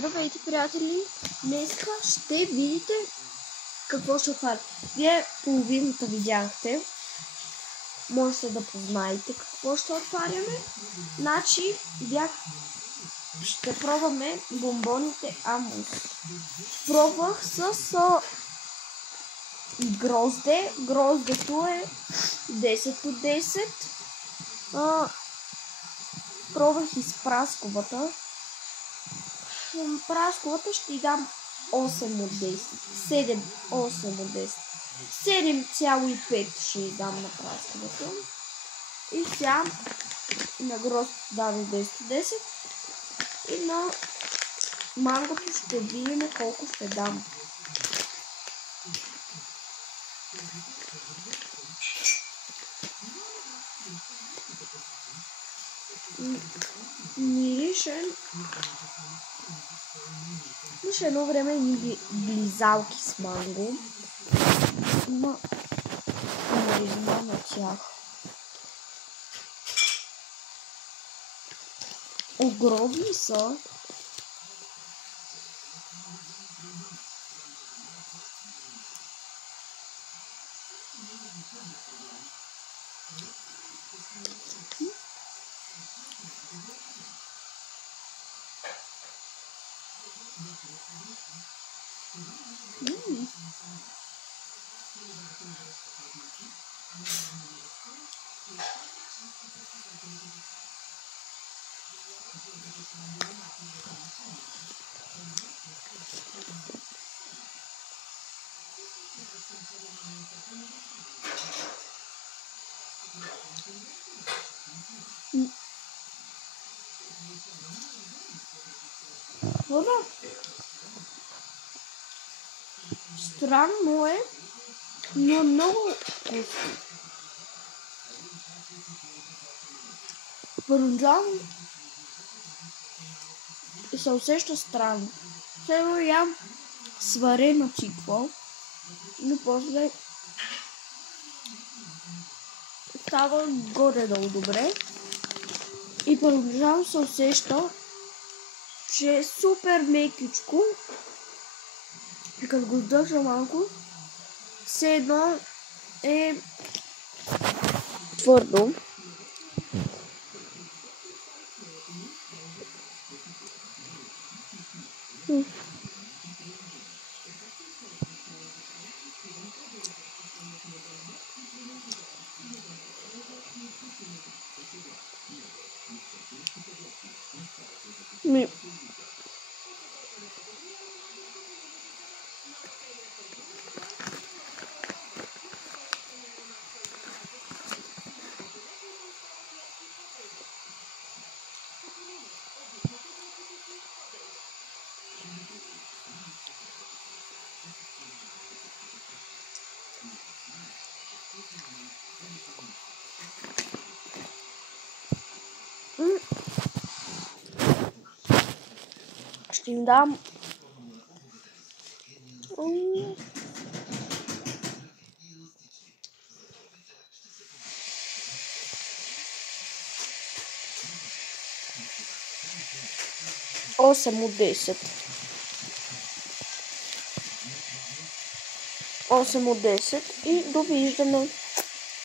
Здравейте, приятели! Днеска ще видите какво ще отваря. Вие половината видяхте. Можете да познаете какво ще отваряме. Значи, ще пробваме бомбоните Амус. Пробвах с грозде. Гроздето е 10 от 10. Пробвах и с прасковата. Прасковата ще й дам 8 от 10. 8 от 10. 7,5 ще й дам на прасковата. И сега на грозд дам 10 от 10. И на мангото ще видим колко ще дам. Мирише едно време ни близалки с манго. Има миризма на тях. Огромни са. Странно е, но много вкусно. Първоначално се усеща странно. Следно ям сварена тиква, но после става горе-долу добре. И първоначално се усеща, че е супер мекичко. И като го държа малко, все едно е твърдо. Ще им дам 8 от 10. 8 от 10 и довиждане.